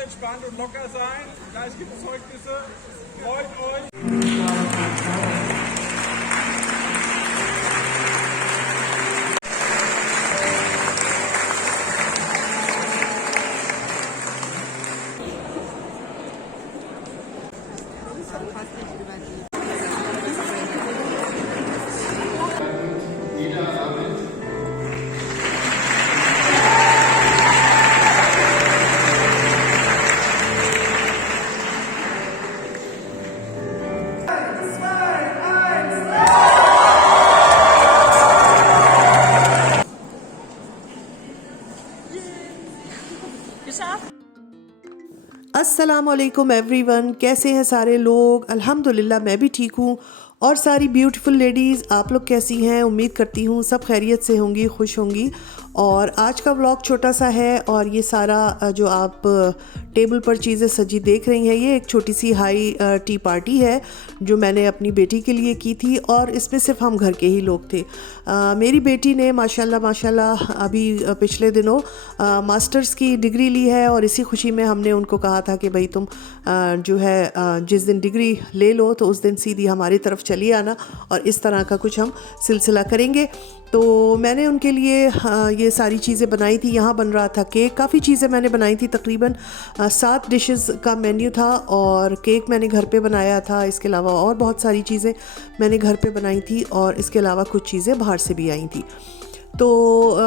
entspannt und locker sein. Gleich gibt es Zeugnisse. Freut euch. अस्सलामुअलैकुम everyone, कैसे हैं सारे लोग। अल्हम्दुलिल्लाह मैं भी ठीक हूँ और सारी ब्यूटीफुल लेडीज़ आप लोग कैसी हैं। उम्मीद करती हूँ सब खैरियत से होंगी, खुश होंगी। और आज का व्लॉग छोटा सा है और ये सारा जो आप टेबल पर चीज़ें सजी देख रही हैं, ये एक छोटी सी हाई टी पार्टी है जो मैंने अपनी बेटी के लिए की थी और इसमें सिर्फ हम घर के ही लोग थे। मेरी बेटी ने माशाल्लाह अभी पिछले दिनों मास्टर्स की डिग्री ली है और इसी खुशी में हमने उनको कहा था कि भाई तुम जो है जिस दिन डिग्री ले लो तो उस दिन सीधी हमारी तरफ चली आना और इस तरह का कुछ हम सिलसिला करेंगे। तो मैंने उनके लिए ये सारी चीज़ें बनाई थी। यहाँ बन रहा था केक, काफ़ी चीज़ें मैंने बनाई थी, तकरीबन 7 डिशेस का मेन्यू था और केक मैंने घर पे बनाया था। इसके अलावा और बहुत सारी चीज़ें मैंने घर पे बनाई थी और इसके अलावा कुछ चीज़ें बाहर से भी आई थी। तो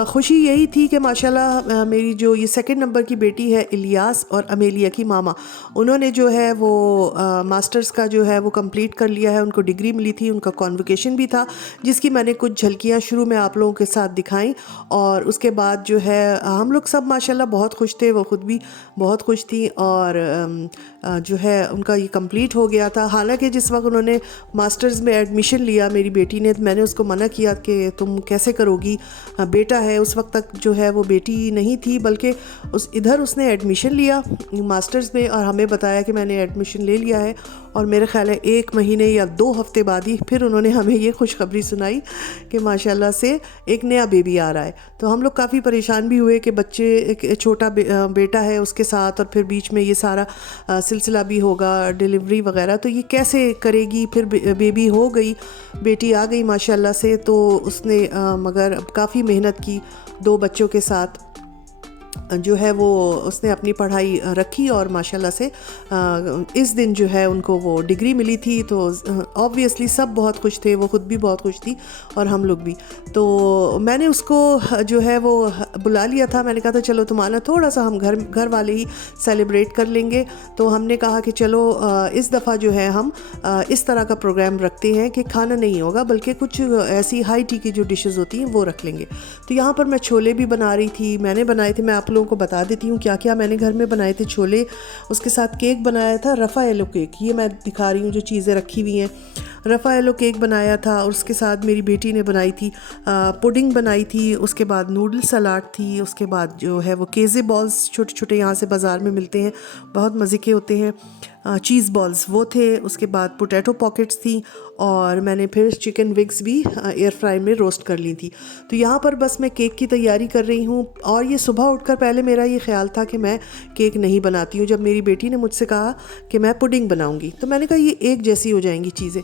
खुशी यही थी कि माशाल्लाह मेरी जो ये सेकंड नंबर की बेटी है इलियास और अमेलिया की मामा, उन्होंने जो है वो मास्टर्स का जो है वो कंप्लीट कर लिया है। उनको डिग्री मिली थी, उनका कॉन्वोकेशन भी था जिसकी मैंने कुछ झलकियाँ शुरू में आप लोगों के साथ दिखाई। और उसके बाद जो है हम लोग सब माशाल्लाह बहुत खुश थे, वो ख़ुद भी बहुत खुश थी और जो है उनका ये कंप्लीट हो गया था। हालांकि जिस वक्त उन्होंने मास्टर्स में एडमिशन लिया मेरी बेटी ने, तो मैंने उसको मना किया कि तुम कैसे करोगी, बेटा है। उस वक्त तक जो है वो बेटी नहीं थी, बल्कि उसने एडमिशन लिया मास्टर्स में और हमें बताया कि मैंने एडमिशन ले लिया है। और मेरे ख्याल है 1 महीने या 2 हफ्ते बाद ही फिर उन्होंने हमें ये खुशखबरी सुनाई कि माशाल्लाह से एक नया बेबी आ रहा है। तो हम लोग काफ़ी परेशान भी हुए कि बच्चे एक छोटा बेटा है उसके साथ और फिर बीच में ये सारा सिलसिला भी होगा, डिलीवरी वगैरह, तो ये कैसे करेगी। फिर बेबी हो गई, बेटी आ गई माशाल्लाह से। तो उसने मगर काफ़ी मेहनत की 2 बच्चों के साथ जो है वो उसने अपनी पढ़ाई रखी और माशाल्लाह से इस दिन जो है उनको वो डिग्री मिली थी। तो ऑब्वियसली सब बहुत खुश थे, वो ख़ुद भी बहुत खुश थी और हम लोग भी। तो मैंने उसको जो है वो बुला लिया था, मैंने कहा था चलो तुम आना, थोड़ा सा हम घर वाले ही सेलिब्रेट कर लेंगे। तो हमने कहा कि चलो इस दफ़ा जो है हम इस तरह का प्रोग्राम रखते हैं कि खाना नहीं होगा बल्कि कुछ ऐसी हाई टी की जो डिशेज़ होती हैं वो रख लेंगे। तो यहाँ पर मैं छोले भी बना रही थी, मैंने बनाए थे। मैं आप लोगों को बता देती हूँ क्या क्या मैंने घर में बनाए थे। छोले, उसके साथ केक बनाया था, रफ़ाएलो केक, ये मैं दिखा रही हूँ जो चीज़ें रखी हुई हैं। रफ़ाएलो केक बनाया था और उसके साथ मेरी बेटी ने बनाई थी पुडिंग बनाई थी। उसके बाद नूडल सलाद थी। उसके बाद जो है वो केज़े बॉल्स छोटे छोटे यहाँ से बाज़ार में मिलते हैं, बहुत मज़े के होते हैं, चीज़ बॉल्स वो थे। उसके बाद पोटैटो पॉकेट्स थी और मैंने फिर चिकन विग्स भी एयर फ्राई में रोस्ट कर ली थी। तो यहाँ पर बस मैं केक की तैयारी कर रही हूँ। और ये सुबह उठकर पहले मेरा ये ख्याल था कि मैं केक नहीं बनाती हूँ। जब मेरी बेटी ने मुझसे कहा कि मैं पुडिंग बनाऊँगी तो मैंने कहा ये एक जैसी हो जाएंगी चीज़ें।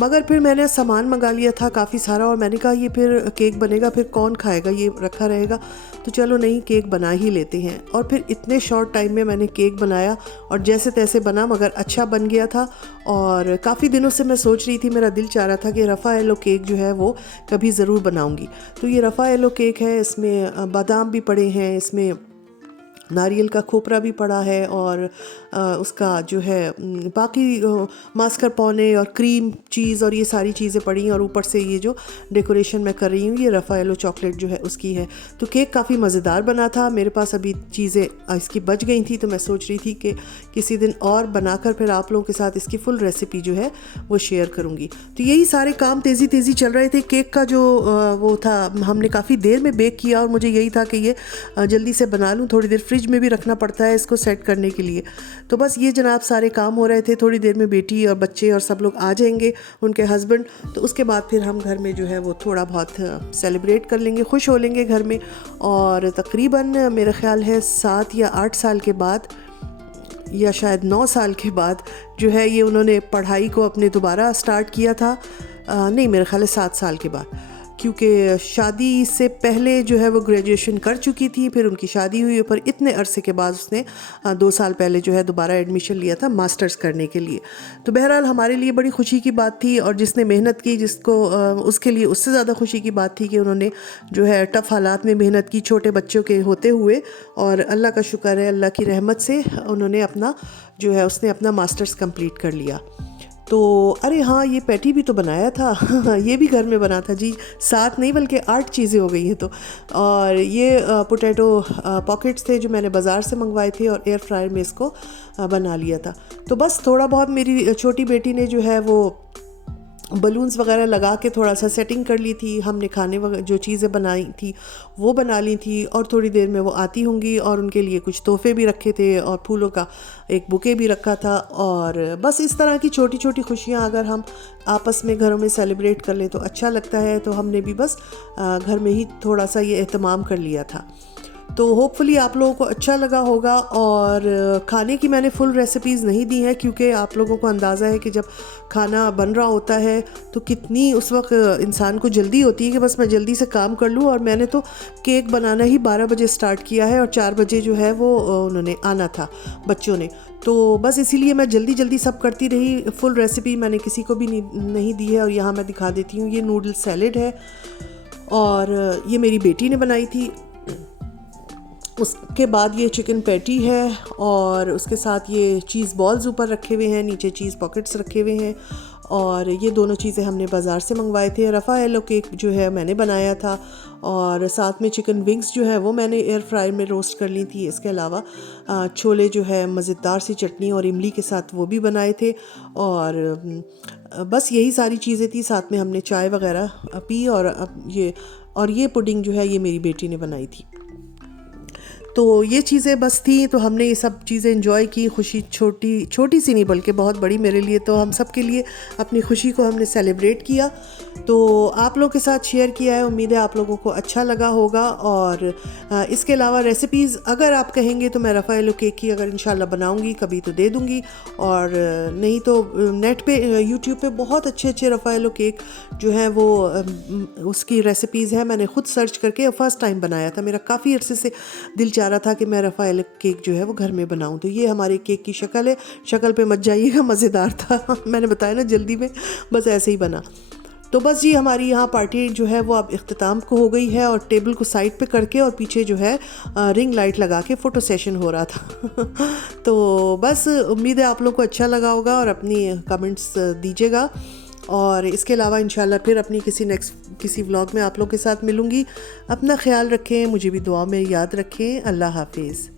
मगर फिर मैंने सामान मंगा लिया था काफ़ी सारा और मैंने कहा ये फिर केक बनेगा, फिर कौन खाएगा, ये रखा रहेगा, तो चलो नहीं केक बना ही लेते हैं। और फिर इतने शॉर्ट टाइम में मैंने केक बनाया और जैसे तैसे बना, मगर अच्छा बन गया था। और काफ़ी दिनों से मैं सोच रही थी, मेरा दिल चाह रहा था कि रफ़ाएलो केक जो है वो कभी ज़रूर बनाऊँगी। तो ये रफ़ाएलो केक है, इसमें बादाम भी पड़े हैं, इसमें नारियल का खोपरा भी पड़ा है और उसका जो है बाकी मास्करपोने और क्रीम चीज़ और ये सारी चीज़ें पड़ी हैं। और ऊपर से ये जो डेकोरेशन मैं कर रही हूँ ये रफ़ाएलो चॉकलेट जो है उसकी है। तो केक काफ़ी मज़ेदार बना था। मेरे पास अभी चीज़ें इसकी बच गई थी तो मैं सोच रही थी कि किसी दिन और बनाकर फिर आप लोगों के साथ इसकी फुल रेसिपी जो है वो शेयर करूँगी। तो यही सारे काम तेज़ी चल रहे थे। केक का जो वो था हमने काफ़ी देर में बेक किया और मुझे यही था कि ये जल्दी से बना लूँ, थोड़ी देर फ्रिज में भी रखना पड़ता है इसको सेट करने के लिए। तो बस ये जनाब सारे काम हो रहे थे। थोड़ी देर में बेटी और बच्चे और सब लोग आ जाएंगे, उनके हस्बैंड, तो उसके बाद फिर हम घर में जो है वो थोड़ा बहुत सेलिब्रेट कर लेंगे, खुश हो लेंगे घर में। और तकरीबन मेरा ख्याल है 7 या 8 साल के बाद या शायद 9 साल के बाद जो है ये उन्होंने पढ़ाई को अपने दोबारा स्टार्ट किया था। नहीं, मेरे ख्याल है 7 साल के बाद, क्योंकि शादी से पहले जो है वो ग्रेजुएशन कर चुकी थी, फिर उनकी शादी हुई, पर इतने अरसे के बाद उसने 2 साल पहले जो है दोबारा एडमिशन लिया था मास्टर्स करने के लिए। तो बहरहाल हमारे लिए बड़ी खुशी की बात थी, और जिसने मेहनत की जिसको उसके लिए उससे ज़्यादा खुशी की बात थी कि उन्होंने जो है टफ़ हालात में मेहनत की छोटे बच्चों के होते हुए, और अल्लाह का शुक्र है, अल्लाह की रहमत से उन्होंने अपना जो है उसने अपना मास्टर्स कंप्लीट कर लिया। तो अरे हाँ, ये पैटी भी तो बनाया था ये भी घर में बना था जी, 7 नहीं बल्कि 8 चीज़ें हो गई हैं। तो और ये पोटैटो पॉकेट्स थे जो मैंने बाज़ार से मंगवाए थे, और एयर फ्रायर में इसको बना लिया था। तो बस थोड़ा बहुत मेरी छोटी बेटी ने जो है वो बलून्स वगैरह लगा के थोड़ा सा सेटिंग कर ली थी। हमने खाने वगैरह जो चीज़ें बनाई थी वो बना ली थी, और थोड़ी देर में वो आती होंगी, और उनके लिए कुछ तोहफे भी रखे थे और फूलों का एक बुके भी रखा था। और बस इस तरह की छोटी छोटी खुशियाँ अगर हम आपस में घरों में सेलिब्रेट कर लें तो अच्छा लगता है। तो हमने भी बस घर में ही थोड़ा सा ये एहतमाम कर लिया था। तो होपफुली आप लोगों को अच्छा लगा होगा। और खाने की मैंने फुल रेसिपीज़ नहीं दी हैं, क्योंकि आप लोगों को अंदाज़ा है कि जब खाना बन रहा होता है तो कितनी उस वक्त इंसान को जल्दी होती है कि बस मैं जल्दी से काम कर लूँ। और मैंने तो केक बनाना ही 12 बजे स्टार्ट किया है, और 4 बजे जो है वो उन्होंने आना था बच्चों ने। तो बस इसीलिए मैं जल्दी जल्दी सब करती रही। फुल रेसिपी मैंने किसी को भी नहीं दी है, और यहाँ मैं दिखा देती हूँ। ये नूडल सैलेड है, और ये मेरी बेटी ने बनाई थी। उसके बाद ये चिकन पैटी है, और उसके साथ ये चीज़ बॉल्स ऊपर रखे हुए हैं, नीचे चीज़ पॉकेट्स रखे हुए हैं। और ये दोनों चीज़ें हमने बाज़ार से मंगवाए थे। रफ़ाएलो केक जो है मैंने बनाया था, और साथ में चिकन विंग्स जो है वो मैंने एयर फ्रायर में रोस्ट कर ली थी। इसके अलावा छोले जो है मज़ेदार सी चटनी और इमली के साथ वो भी बनाए थे। और बस यही सारी चीज़ें थी। साथ में हमने चाय वगैरह पी, और ये पुडिंग जो है ये मेरी बेटी ने बनाई थी। तो ये चीज़ें बस थी। तो हमने ये सब चीज़ें एंजॉय की। खुशी छोटी सी नहीं बल्कि बहुत बड़ी मेरे लिए। तो हम सब के लिए अपनी खुशी को हमने सेलिब्रेट किया। तो आप लोगों के साथ शेयर किया है। उम्मीद है आप लोगों को अच्छा लगा होगा। और इसके अलावा रेसिपीज़ अगर आप कहेंगे तो मैं रफ़ाएलो केक की अगर इंशाल्लाह बनाऊंगी कभी तो दे दूंगी, और नहीं तो नेट पे यूट्यूब पे बहुत अच्छे अच्छे रफ़ाएलो केक जो हैं वो उसकी रेसिपीज़ हैं। मैंने ख़ुद सर्च करके फ़र्स्ट टाइम बनाया था। मेरा काफ़ी अरसे से दिल चाह रहा था कि मैं रफ़ाएलो केक जो है वो घर में बनाऊं। तो ये हमारे केक की शक्ल है। शक्ल पे मत जाइएगा, मज़ेदार था मैंने बताया ना जल्दी में, बस ऐसे ही बना। तो बस ये हमारी यहाँ पार्टी जो है वो अब इख्तिताम को हो गई है, और टेबल को साइड पे करके और पीछे जो है रिंग लाइट लगा के फ़ोटो सेशन हो रहा था तो बस उम्मीद है आप लोग को अच्छा लगा होगा, और अपनी कमेंट्स दीजिएगा। और इसके अलावा इंशाल्लाह फिर अपनी किसी व्लॉग में आप लोग के साथ मिलूँगी। अपना ख्याल रखें, मुझे भी दुआ में याद रखें। अल्लाह हाफिज़।